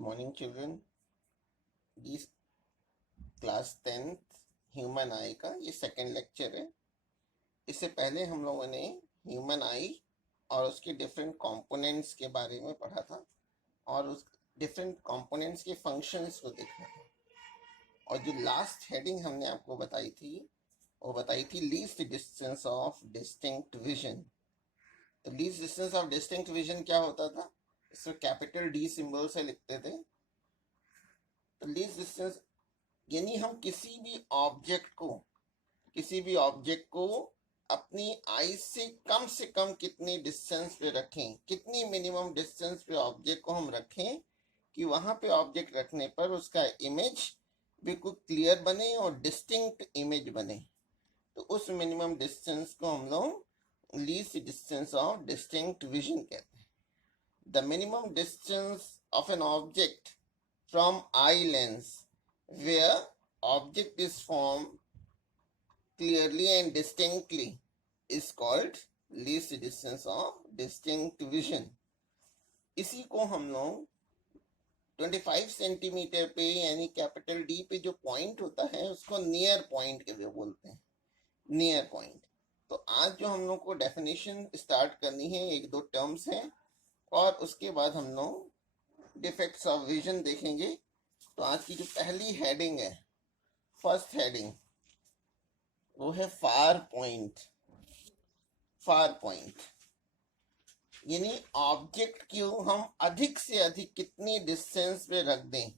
morning, children. This class 10th human आई का ये second lecture है। इससे पहले हम लोगों ने ह्यूमन आई और उसके डिफरेंट कंपोनेंट्स के बारे में पढ़ा था और उस डिफरेंट कंपोनेंट्स के फंक्शंस को देखा था। और जो लास्ट हेडिंग हमने आपको बताई थी वो बताई थी least distance of distinct vision. तो least distance of distinct vision क्या होता था, इसको कैपिटल डी सिंबल से लिखते थे। तो लीस्ट डिस्टेंस यानी हम किसी भी ऑब्जेक्ट को अपनी आई से कम कितनी डिस्टेंस पे रखें, कितनी मिनिमम डिस्टेंस पे ऑब्जेक्ट को हम रखें कि वहां पे ऑब्जेक्ट रखने पर उसका इमेज बिल्कुल क्लियर बने और डिस्टिंक्ट इमेज बने। तो उस मिनिमम डिस्टेंस को हम लोग least distance of distinct vision कहते हैं। The minimum distance of an object from eye lens where object is formed clearly and distinctly is called least distance of distinct vision। इसी को हम लोग 25 सेंटीमीटर पे यानी कैपिटल डी पे जो पॉइंट होता है उसको नियर पॉइंट के लिए बोलते हैं, नियर पॉइंट। तो आज जो हम लोग को डेफिनेशन स्टार्ट करनी है, एक दो टर्म्स हैं और उसके बाद हम लोग डिफेक्ट्स ऑफ विजन देखेंगे। तो आज की जो पहली हेडिंग है, फर्स्ट हेडिंग, वो है फार पॉइंट। फार पॉइंट यानी ऑब्जेक्ट को हम अधिक से अधिक कितनी डिस्टेंस पे रख दें,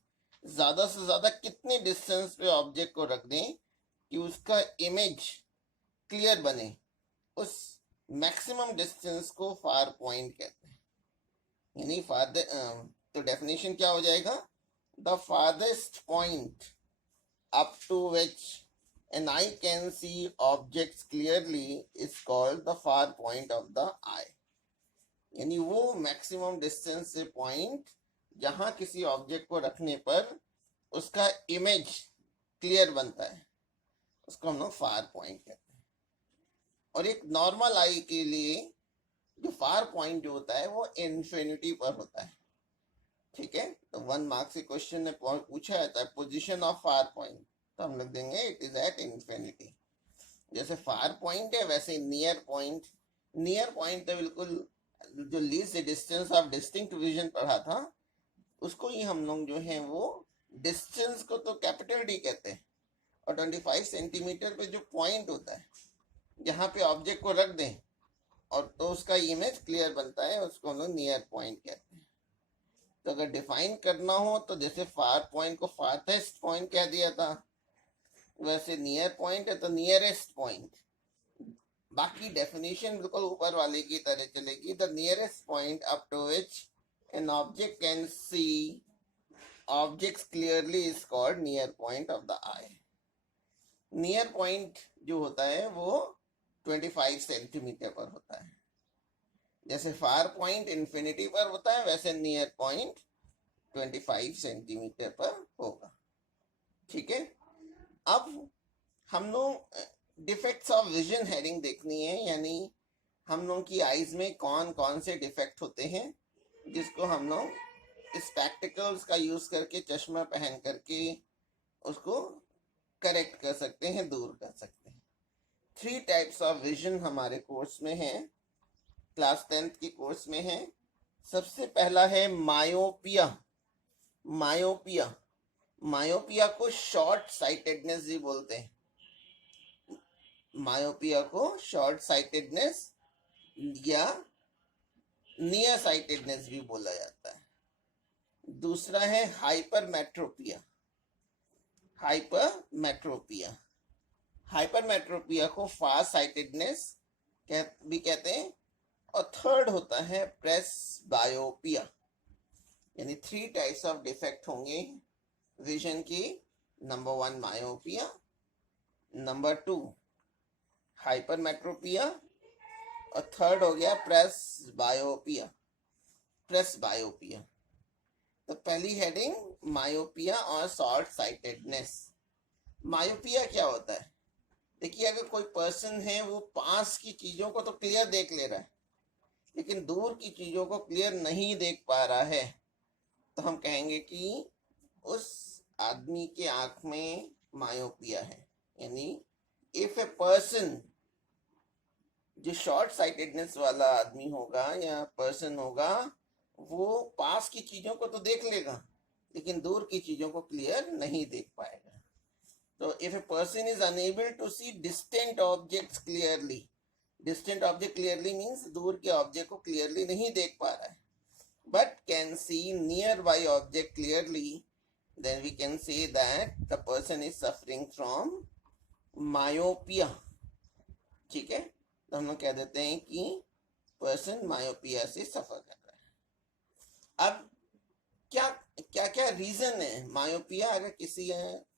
ज्यादा से ज्यादा कितनी डिस्टेंस पे ऑब्जेक्ट को रख दें कि उसका इमेज क्लियर बने, उस मैक्सिमम डिस्टेंस को फार पॉइंट कहते हैं। यानी तो डेफिनेशन क्या हो जाएगा, the farthest point up to which an eye can see objects clearly is called the far point of the eye। यानी वो मैक्सिमम डिस्टेंस से पॉइंट जहां किसी ऑब्जेक्ट को रखने पर उसका इमेज क्लियर बनता है, उसको हम लोग फार पॉइंट कहते हैं। और एक नॉर्मल आई के लिए जो फार पॉइंट जो होता है वो इन्फिनिटी पर होता है। ठीक है, तो 1 मार्क से क्वेश्चन ने पूछा जाता है पोजीशन ऑफ फार पॉइंट, तो हम लिख देंगे इट इज एट इन्फिनिटी। जैसे फार पॉइंट है वैसे नियर पॉइंट तो बिल्कुल जो least distance of distinct vision पढ़ा था उसको ही हम लोग जो है वो डिस्टेंस को तो कैपिटल डी कहते हैं और 25 सेंटीमीटर पे जो पॉइंट होता है जहाँ पे ऑब्जेक्ट को रख दें और तो उसका इमेज क्लियर बनता है, उसको हम लोग नियर पॉइंट कहते हैं। तो अगर डिफाइन करना हो तो जैसे फार पॉइंट को फारथेस्ट पॉइंट कह दिया था, वैसे नियर पॉइंट है तो नियरेस्ट पॉइंट। बाकी डेफिनेशन बिल्कुल ऊपर वाले की तरह चलेगी। The nearest point up to which an object can see objects clearly is called near point of the eye. Near point जो होता है वो 25 सेंटीमीटर पर होता है। जैसे फार पॉइंट इन्फिनिटी पर होता है वैसे नियर पॉइंट 25 सेंटीमीटर पर होगा। ठीक है, अब हम लोग डिफेक्ट्स ऑफ विजन हेडिंग देखनी है, यानी हम लोग की आईज में कौन कौन से डिफेक्ट होते हैं जिसको हम लोग स्पेक्टिकल्स का यूज करके, चश्मा पहन करके उसको करेक्ट कर सकते हैं, दूर कर सकते हैं। 3 टाइप्स ऑफ विजन हमारे कोर्स में है, क्लास 10th की कोर्स में है। सबसे पहला है मायोपिया। मायोपिया को शॉर्ट साइटेडनेस भी बोलते हैं। मायोपिया को शॉर्ट साइटेडनेस या नियर साइटेडनेस भी बोला जाता है। दूसरा है हाइपरमेट्रोपिया को फास्ट साइटेडनेस भी कहते हैं। और थर्ड होता है प्रेसबायोपिया। यानी 3 टाइप्स ऑफ डिफेक्ट होंगे विजन की। नंबर 1 मायोपिया, नंबर 2 हाइपरमेट्रोपिया और थर्ड हो गया प्रेसबायोपिया। तो पहली हेडिंग मायोपिया और शॉर्ट साइटेडनेस। मायोपिया क्या होता है, देखिए अगर कोई पर्सन है वो पास की चीजों को तो क्लियर देख ले रहा है लेकिन दूर की चीजों को क्लियर नहीं देख पा रहा है, तो हम कहेंगे कि उस आदमी के आंख में मायोपिया है। यानी इफ ए पर्सन, जो शॉर्ट साइटेडनेस वाला आदमी होगा या पर्सन होगा, वो पास की चीजों को तो देख लेगा लेकिन दूर की चीजों को क्लियर नहीं देख पाएगा। तो if a person is unable to see distant objects clearly, distant object clearly means दूर के ऑब्जेक्ट को क्लियरली नहीं देख पा रहा है, but can see nearby object clearly, then we can say that the person is suffering from myopia। ठीक है, तो हम लोग कह देते हैं कि पर्सन मायोपिया से सफर कर रहा है। अब क्या क्या क्या रीजन है मायोपिया? अगर किसी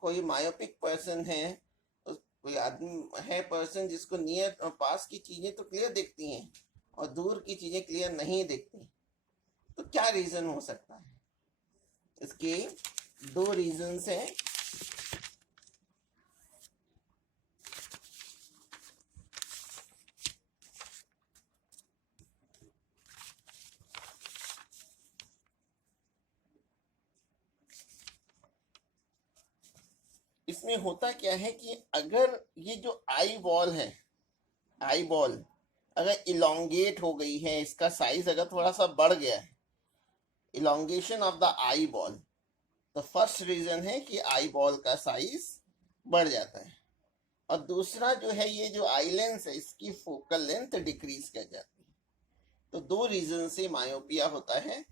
कोई मायोपिक पर्सन है, कोई आदमी है पर्सन जिसको नियर और पास की चीजें तो क्लियर दिखती हैं और दूर की चीजें क्लियर नहीं दिखती, तो क्या रीजन हो सकता है? इसके दो रीजंस हैं। इसमें होता क्या है कि अगर ये जो आई बॉल है, आई बॉल अगर इलोंगेट हो गई है, इसका साइज अगर थोड़ा सा बढ़ गया है, elongation of the eye ball, तो फर्स्ट रीजन है कि आई बॉल का साइज बढ़ जाता है। और दूसरा जो है, ये जो आई लेंस है इसकी फोकल लेंथ डिक्रीज कर जाती है। तो दो रीजन से मायोपिया होता है,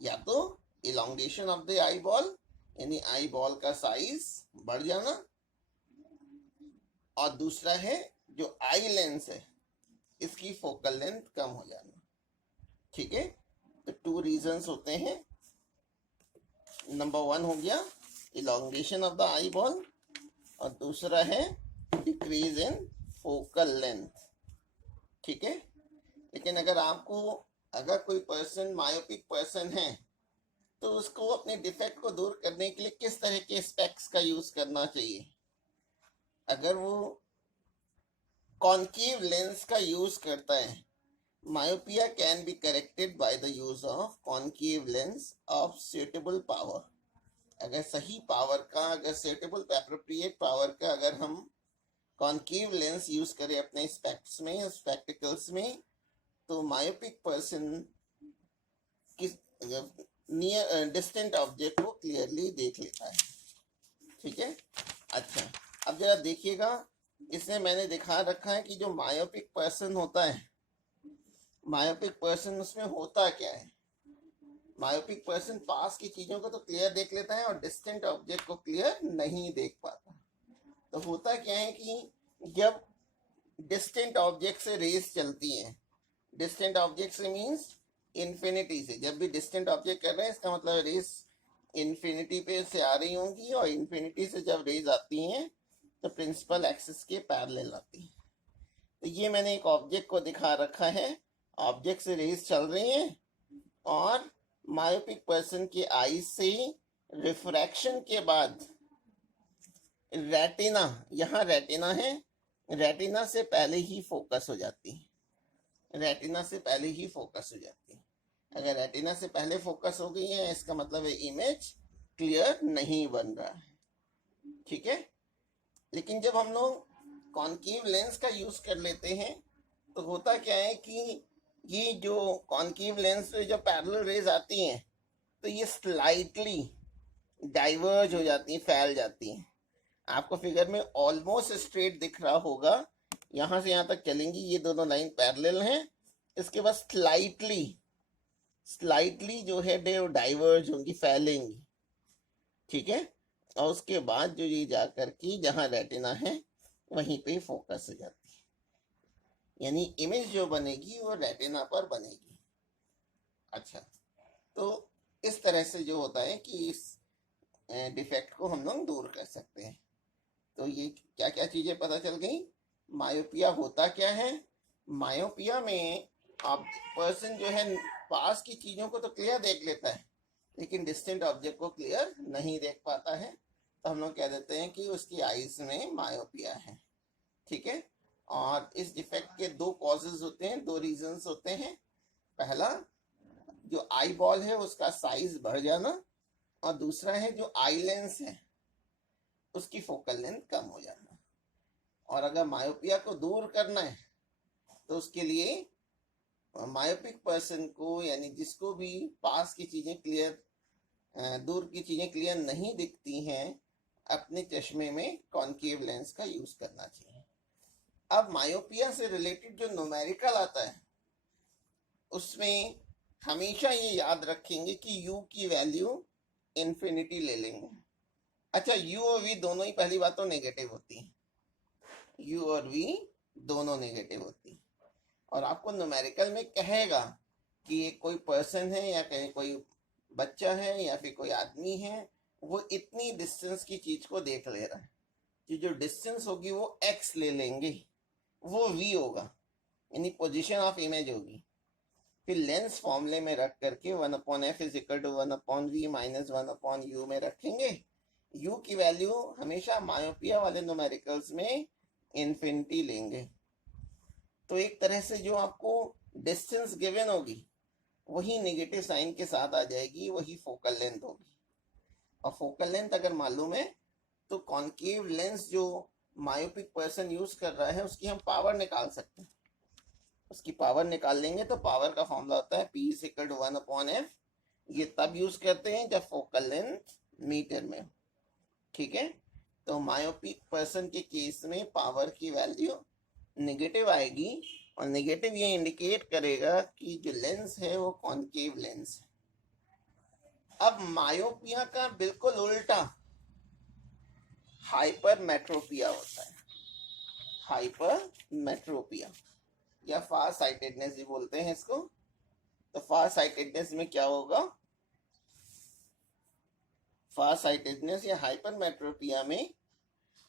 या तो elongation of the eye ball यानी आई बॉल का साइज बढ़ जाना, और दूसरा है जो आई लेंस है इसकी फोकल लेंथ कम हो जाना। ठीक है, तो टू रीजंस होते हैं। नंबर वन हो गया elongation of the eye ball और दूसरा है डिक्रीज इन फोकल लेंथ। ठीक है, लेकिन अगर कोई पर्सन मायोपिक पर्सन है तो उसको अपने डिफेक्ट को दूर करने के लिए किस तरह के स्पेक्स का यूज करना चाहिए? अगर वो कॉन्केव लेंस का यूज करता है, myopia can be corrected by the use of concave lens of suitable power. अगर सही पावर का, अगर सुटेबल एप्रोप्रिएट पावर का अगर हम कॉन्केव लेंस यूज करें अपने स्पेक्ट्स में, स्पेक्टिकल्स में, तो मायोपिक पर्सन किस नियर डिस्टेंट ऑब्जेक्ट को क्लियरली देख लेता है। ठीक है, अच्छा अब जरा देखिएगा, इसमें मैंने दिखा रखा है कि जो मायोपिक पर्सन होता है, मायोपिक पर्सन उसमें होता क्या है? मायोपिक पर्सन पास की चीजों को तो क्लियर देख लेता है और डिस्टेंट ऑब्जेक्ट को क्लियर नहीं देख पाता। तो होता क्या है कि जब डिस्टेंट ऑब्जेक्ट से रेस चलती हैं, डिस्टेंट ऑब्जेक्ट से मीन्स इन्फिनिटी से, जब भी डिस्टेंट ऑब्जेक्ट कर रहे हैं इसका मतलब रेस इन्फिनिटी पे से आ रही होंगी, और इन्फिनिटी से जब रेज आती हैं तो प्रिंसिपल एक्सिस के पैरेलल आती है। तो ये मैंने एक ऑब्जेक्ट को दिखा रखा है, ऑब्जेक्ट से रेज चल रही हैं और मायोपिक पर्सन के आई से रिफ्रैक्शन के बाद रेटिना, यहाँ रेटिना है, रेटिना से पहले ही फोकस हो जाती है, रेटिना से पहले ही फोकस हो जाती है। अगर रेटिना से पहले फोकस हो गई है इसका मतलब है इमेज क्लियर नहीं बन रहा है। ठीक है, लेकिन जब हम लोग कॉन्केव लेंस का यूज कर लेते हैं तो होता क्या है कि ये जो कॉन्केव लेंस से जब पैरेलल रेज आती हैं तो ये स्लाइटली डाइवर्ज हो जाती हैं, फैल जाती हैं। आपको फिगर में ऑलमोस्ट स्ट्रेट दिख रहा होगा, यहाँ से यहाँ तक चलेंगी, ये दोनों लाइन पैरेलल हैं, इसके बाद स्लाइटली जो है डाइवर्ज होंगी, फैलेंगी। ठीक है, और उसके बाद जो ये जा करके जहाँ रेटिना है वहीं पे फोकस हो जाती है, यानी इमेज जो बनेगी वो रेटिना पर बनेगी। अच्छा, तो इस तरह से जो होता है कि इस डिफेक्ट को हम लोग दूर कर सकते हैं। तो ये क्या क्या चीजें पता चल गई। मायोपिया होता क्या है? मायोपिया में आप पर्सन जो है पास की चीजों को तो क्लियर देख लेता है लेकिन डिस्टेंट ऑब्जेक्ट को क्लियर नहीं देख पाता है, तो हम लोग कह देते हैं कि उसकी आईज में मायोपिया है। ठीक है, और इस डिफेक्ट के दो कॉजेज होते हैं, दो रीजंस होते हैं। पहला, जो आई बॉल है उसका साइज बढ़ जाना, और दूसरा है जो आई लेंस है उसकी फोकल लेंथ कम हो जाना। और अगर मायोपिया को दूर करना है तो उसके लिए मायोपिक पर्सन को, यानी जिसको भी पास की चीजें क्लियर, दूर की चीजें क्लियर नहीं दिखती हैं, अपने चश्मे में कॉन्केव लेंस का यूज करना चाहिए। अब मायोपिया से रिलेटेड जो न्यूमेरिकल आता है उसमें हमेशा ये याद रखेंगे कि u की वैल्यू इन्फिनिटी ले लेंगे। अच्छा, u और v दोनों ही पहली बात तो नेगेटिव होती है, u और v दोनों नेगेटिव होती है। और आपको न्यूमेरिकल में कहेगा कि ये कोई पर्सन है या कहीं कोई बच्चा है या फिर कोई आदमी है, वो इतनी डिस्टेंस की चीज को देख ले रहा है, कि जो डिस्टेंस होगी वो x ले लेंगे, वो v होगा, यानी पोजीशन ऑफ इमेज होगी। फिर लेंस फॉर्मूले में रख करके 1/f is equal to 1/v minus 1/u में रखेंगे। u की वैल्यू हमेशा मायोपिया वाले न्यूमेरिकल्स में इन्फिनिटी लेंगे। तो एक तरह से जो आपको डिस्टेंस गिवन होगी वही नेगेटिव साइन के साथ आ जाएगी, वही फोकल लेंथ होगी। और फोकल लेंथ अगर मालूम है तो कॉन्केव लेंस जो मायोपिक पर्सन यूज कर रहा है उसकी हम पावर निकाल सकते हैं। उसकी पावर निकाल लेंगे तो पावर का फॉर्मूला होता है P is equal to 1/f। ये तब यूज करते हैं जब फोकल लेंथ मीटर में, ठीक है। तो मायोपिक पर्सन के केस में पावर की वैल्यू नेगेटिव आएगी, और नेगेटिव ये इंडिकेट करेगा कि जो लेंस है वो कॉन्केव लेंस है। अब मायोपिया का बिल्कुल उल्टा हाइपरमेट्रोपिया होता है। हाइपरमेट्रोपिया या फार साइटेडनेस भी बोलते हैं इसको। तो फार साइटेडनेस में क्या होगा? फार साइटेडनेस या हाइपरमेट्रोपिया में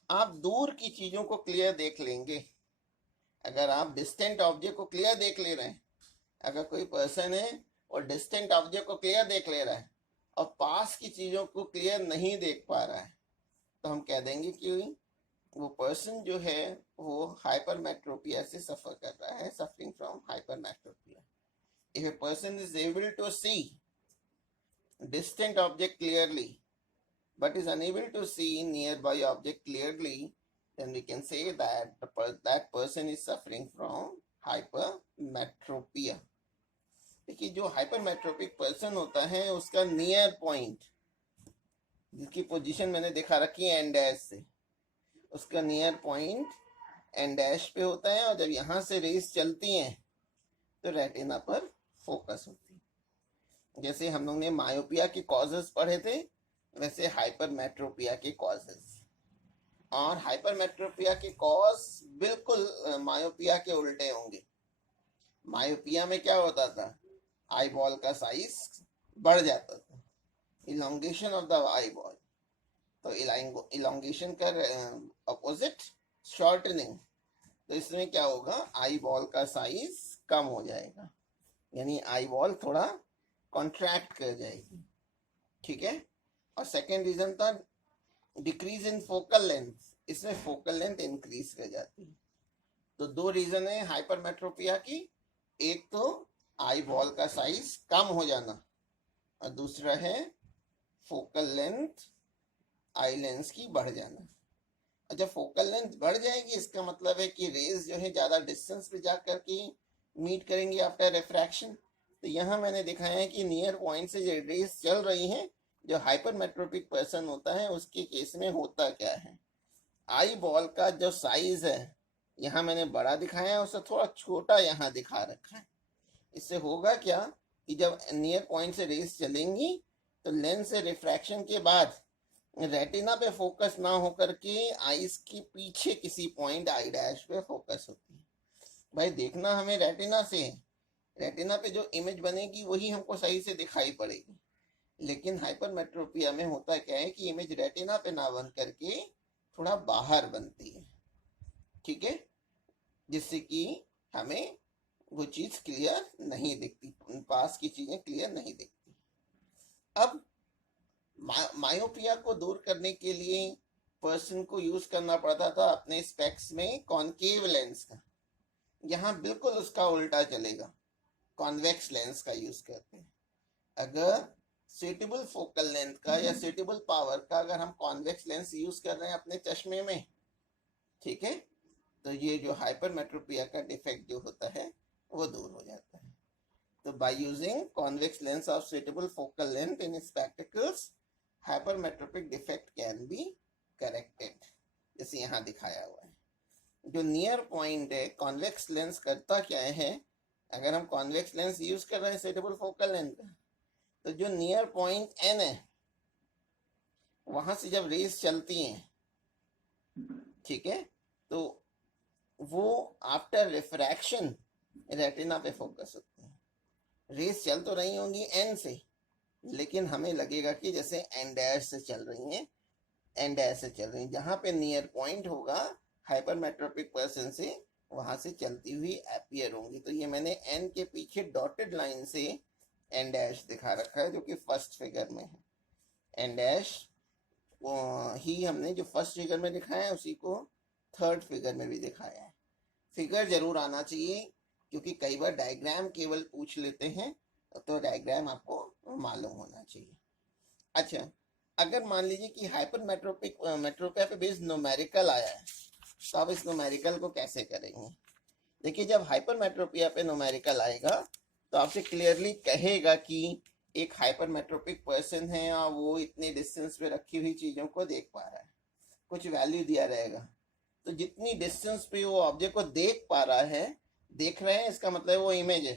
आप दूर की चीजों को क्लियर देख लेंगे। अगर आप डिस्टेंट ऑब्जेक्ट को क्लियर देख ले रहे हैं, अगर कोई पर्सन है और डिस्टेंट ऑब्जेक्ट को क्लियर देख ले रहा है और पास की चीजों को क्लियर नहीं देख पा रहा है, तो हम कह देंगे कि वो पर्सन जो है वो हाइपरमेट्रोपिया से सफर कर रहा है, suffering from hypermetropia. If a person is able to see distant object clearly but is unable to see nearby object clearly, then we can say that that person is suffering from hypermetropia। देखिए, जो hypermetropic person होता है उसका near point, जिसकी position मैंने दिखा रखी है एंड डैश से, उसका नियर पॉइंट एंड डैश पे होता है, और जब यहाँ से रेस चलती हैं तो रेटिना पर फोकस होती है। जैसे हम लोग ने मायोपिया के कॉजेस पढ़े थे, वैसे हाइपरमेट्रोपिया के कॉजेस। और हाइपरमेट्रोपिया के कॉज बिल्कुल मायोपिया के उल्टे होंगे। मायोपिया में क्या होता था? आई बॉल का साइज बढ़ जाता था, elongation of the eye ball. तो इलोंगेशन का अपोजिट शॉर्टनिंग। तो इसमें क्या होगा? आई बॉल का साइज कम हो जाएगा, यानी आई बॉल थोड़ा कॉन्ट्रैक्ट कर जाएगी, ठीक है। और सेकेंड रीजन था डिक्रीज इन फोकल लेंथ, इसमें फोकल लेंथ इंक्रीज कर जाती है। तो दो रीजन है हाइपरमेट्रोपिया की, एक तो आई बॉल का साइज कम हो जाना, और दूसरा है फोकल लेंथ आई लेंस की बढ़ जाना। और जब फोकल लेंथ बढ़ जाएगी इसका मतलब है कि रेज जो है ज्यादा डिस्टेंस पे जाकर के मीट करेंगे आफ्टर रिफ्रैक्शन। तो यहाँ मैंने दिखाया है कि नियर पॉइंट से जो रेज चल रही हैं, जो हाइपरमेट्रोपिक पर्सन होता है उसके केस में होता क्या है? आई बॉल का जो साइज है यहाँ मैंने बड़ा दिखाया है, उससे थोड़ा छोटा यहाँ दिखा रखा है। इससे होगा क्या कि जब नियर पॉइंट से रेज चलेंगी तो लेंस से रिफ्रैक्शन के बाद रेटिना पे फोकस ना होकर के आईज के पीछे किसी पॉइंट आई डैश पे फोकस होती है। भाई देखना हमें रेटिना से है, रेटिना पे जो इमेज बनेगी वही हमको सही से दिखाई पड़ेगी। लेकिन हाइपरमेट्रोपिया में होता क्या है कि इमेज रेटिना पे ना बन करके थोड़ा बाहर बनती है, ठीक है, जिससे कि हमें वो चीज क्लियर नहीं दिखती, पास की चीजें क्लियर नहीं दिखती। अब मायोपिया को दूर करने के लिए पर्सन को यूज करना पड़ता था अपने स्पेक्स में कॉन्केव लेंस का। यहाँ बिल्कुल उसका उल्टा चलेगा, कॉन्वेक्स लेंस का यूज करते हैं। अगर सुटेबल फोकल लेंथ का या सुटेबल पावर का अगर हम कॉन्वेक्स लेंस यूज कर रहे हैं अपने चश्मे में, ठीक है, तो ये जो हाइपरमेट्रोपिया का डिफेक्ट जो होता है वो दूर हो जाता है। तो by using convex lens of suitable focal length in spectacles, hypermetropic defect can be corrected, जैसे यहाँ दिखाया हुआ है। जो नियर पॉइंट है कॉन्वेक्स लेंस करता क्या है, अगर हम कॉन्वेक्स लेंस यूज कर रहे हैं सुटेबल फोकल लेंथ का, तो जो नियर पॉइंट एन है वहां से जब रेज चलती हैं, ठीक है, तो वो आफ्टर रिफ्रैक्शन रेटिना पे फोकस होती है। रेज चल तो रही होंगी एन से, लेकिन हमें लगेगा कि जैसे एन डैश से चल रही हैं, एन डैश से चल रही हैं। जहां पे नियर पॉइंट होगा हाइपरमेट्रोपिक पर्सन से, वहां से चलती हुई अपीयर होंगी। तो ये मैंने एन के पीछे डॉटेड लाइन से एन डैश दिखा रखा है, जो कि फर्स्ट फिगर में है। एन डैश ही हमने जो फर्स्ट फिगर में दिखाया है उसी को थर्ड फिगर में भी दिखाया है। फिगर जरूर आना चाहिए, क्योंकि कई बार डायग्राम केवल पूछ लेते हैं, तो डायग्राम आपको मालूम होना चाहिए। अच्छा, अगर मान लीजिए कि मेट्रोपिया पे बेस्ड न्यूमेरिकल आया है, तो आप इस न्यूमेरिकल को कैसे करेंगे? देखिए, जब हाइपरमेट्रोपिया पे न्यूमेरिकल आएगा तो आपसे क्लियरली कहेगा कि एक हाइपरमेट्रोपिक पर्सन है और वो इतने डिस्टेंस पे रखी हुई चीजों को देख पा रहा है, कुछ वैल्यू दिया रहेगा। तो जितनी डिस्टेंस पे वो ऑब्जेक्ट को देख पा रहा है, देख रहे हैं, इसका मतलब वो इमेज है,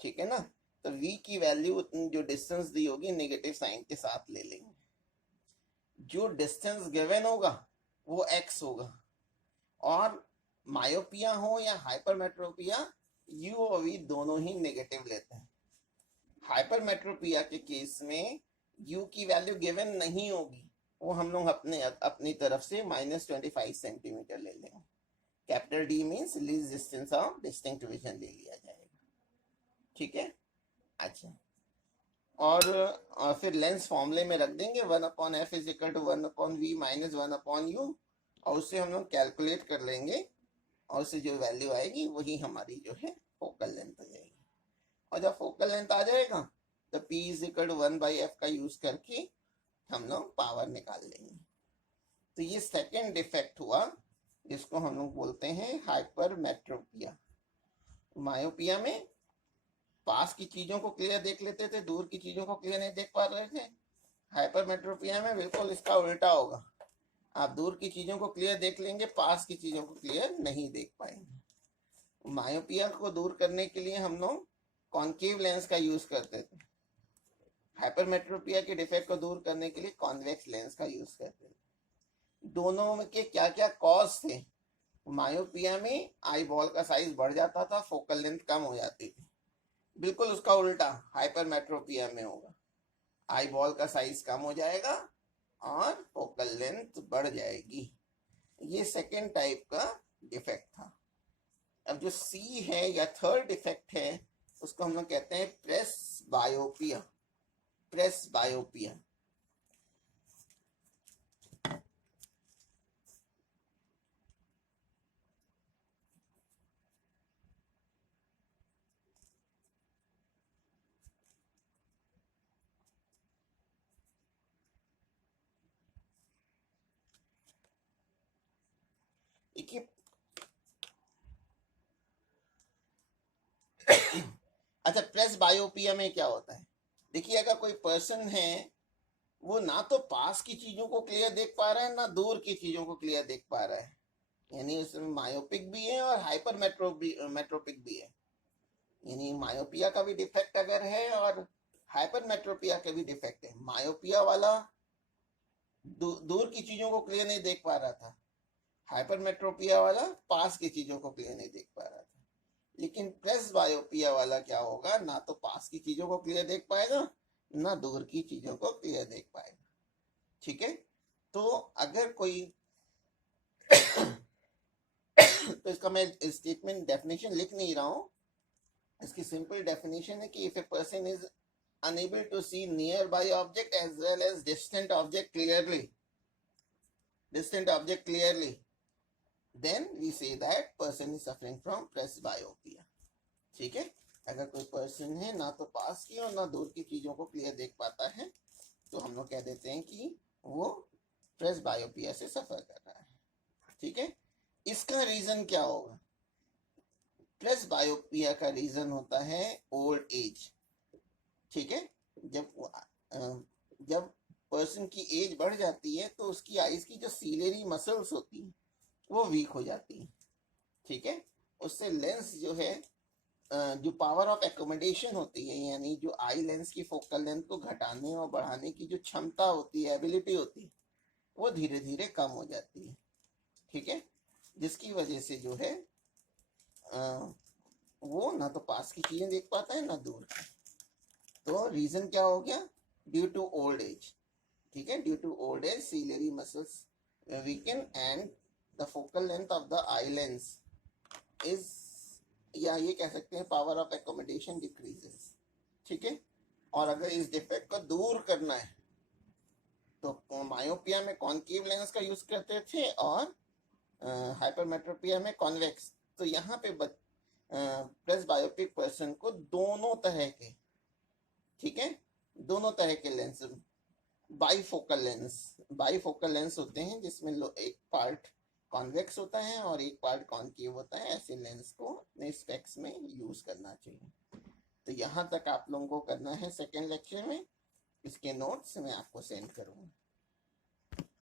ठीक है ना। तो v की वैल्यू उतनी जो डिस्टेंस दी होगी नेगेटिव साइन के साथ ले लेंगे। जो डिस्टेंस गिवन होगा वो x होगा, और मायोपिया हो या हाइपरमेट्रोपिया, u और v दोनों ही नेगेटिव लेते हैं। हाइपरमेट्रोपिया के केस में u की वैल्यू गिवन नहीं होगी, वो हम लोग अपनी तरफ से -25 सेंटीमीटर ले लेंगे। Capital D means least distance of distinct vision ले लिया जाएगा, ठीक है। अच्छा, और फिर लेंस फॉर्मूले में रख देंगे 1/f is equal to 1/v minus 1/u, और उससे हम लोग कैलकुलेट कर लेंगे, और उससे जो वैल्यू आएगी वही हमारी जो है फोकल लेंथ आ जाएगी। और जब फोकल लेंथ आ जाएगा तो p is equal to 1/f का यूज करके हम लोग पावर निकाल लेंगे। तो ये सेकेंड डिफेक्ट हुआ, जिसको हम लोग बोलते हैं हाइपरमेट्रोपिया। मायोपिया में पास की चीजों को क्लियर देख लेते थे, दूर की चीजों को क्लियर नहीं देख पा रहे थे। हाइपरमेट्रोपिया में बिल्कुल इसका उल्टा होगा, आप दूर की चीजों को क्लियर देख लेंगे, पास की चीजों को क्लियर नहीं देख पाएंगे। मायोपिया को दूर करने के लिए हम लोग कॉन्केव लेंस का यूज करते थे, हाइपरमेट्रोपिया के डिफेक्ट को दूर करने के लिए कॉन्वेक्स लेंस का यूज करते थे। दोनों में के क्या क्या कॉज थे? मायोपिया में आई बॉल का साइज बढ़ जाता था, फोकल लेंथ कम हो जाती थी। बिल्कुल उसका उल्टा हाइपरमेट्रोपिया में होगा, आई बॉल का साइज कम हो जाएगा और फोकल लेंथ बढ़ जाएगी। ये सेकेंड टाइप का डिफेक्ट था। अब जो सी है या थर्ड डिफेक्ट है, उसको हम लोग कहते हैं प्रेसबायोपिया। प्रेसबायोपिया अच्छा, प्रेसबायोपिया में क्या होता है? देखिए, अगर कोई पर्सन है वो ना तो पास की चीजों को क्लियर देख पा रहा है, ना दूर की चीजों को क्लियर देख पा रहा है, यानी उसमें मायोपिक भी है और हाइपरमेट्रोपिक भी है। यानी मायोपिया का भी डिफेक्ट अगर है और हाइपरमेट्रोपिया का भी डिफेक्ट है। मायोपिया वाला दूर की चीजों को क्लियर नहीं देख पा रहा था, हाइपरमेट्रोपिया वाला पास की चीजों को क्लियर नहीं देख पा रहा था। लेकिन प्रेसबायोपिया वाला क्या होगा, ना तो पास की चीजों को क्लियर देख पाएगा, ना दूर की चीजों को क्लियर देख पाएगा, ठीक है। तो अगर कोई तो इसका मैं स्टेटमेंट डेफिनेशन लिख नहीं रहा हूं, इसकी सिंपल डेफिनेशन है कि if a person is unable to see nearby object as well as distant object clearly, then we say that person is suffering from presbyopia, ठीक है। अगर कोई पर्सन है ना तो पास की और ना दूर की चीजों को क्लियर देख पाता है, तो हम लोग कह देते हैं कि वो प्रेसबायोपिया से सफर कर रहा है। ठीक है, इसका रीजन क्या होगा? प्रेसबायोपिया का रीजन होता है ओल्ड एज। ठीक है, जब जब पर्सन की एज बढ़ जाती है तो उसकी आईज की जो सीलेरी मसल्स होती हैं वो वीक हो जाती हैं। ठीक है, उससे लेंस जो है, जो पावर ऑफ एकोमोडेशन होती है, यानी जो आई लेंस की फोकल लेंथ को घटाने और बढ़ाने की जो क्षमता होती है, एबिलिटी होती है, वो धीरे धीरे कम हो जाती है। ठीक है, जिसकी वजह से जो है वो ना तो पास की चीजें देख पाता है ना दूर की। तो रीजन क्या हो गया? Due to old age. ठीक है, due to old age ciliary muscles weaken and the focal length of the eye lens is, या ये कह सकते हैं पावर ऑफ एकोमोडेशन डिक्रीजेस। ठीक है, और अगर इस डिफेक्ट को दूर करना है तो मायोपिया में कॉन्केव लेंस का यूज करते थे और हाइपरमेट्रोपिया में कॉन्वेक्स। तो यहाँ पे प्रेसबायोपिक पर्सन को दोनों तरह के, ठीक है, दोनों तरह के लेंस, बाईफोकल लेंस होते हैं जिसमें एक पार्ट कॉन्वेक्स होता है और एक पार्ट कॉन्केव होता है। ऐसे लेंस को अपने स्पेक्स में यूज करना चाहिए। तो यहाँ तक आप लोगों को करना है सेकेंड लेक्चर में। इसके नोट्स मैं आपको सेंड करूँगा।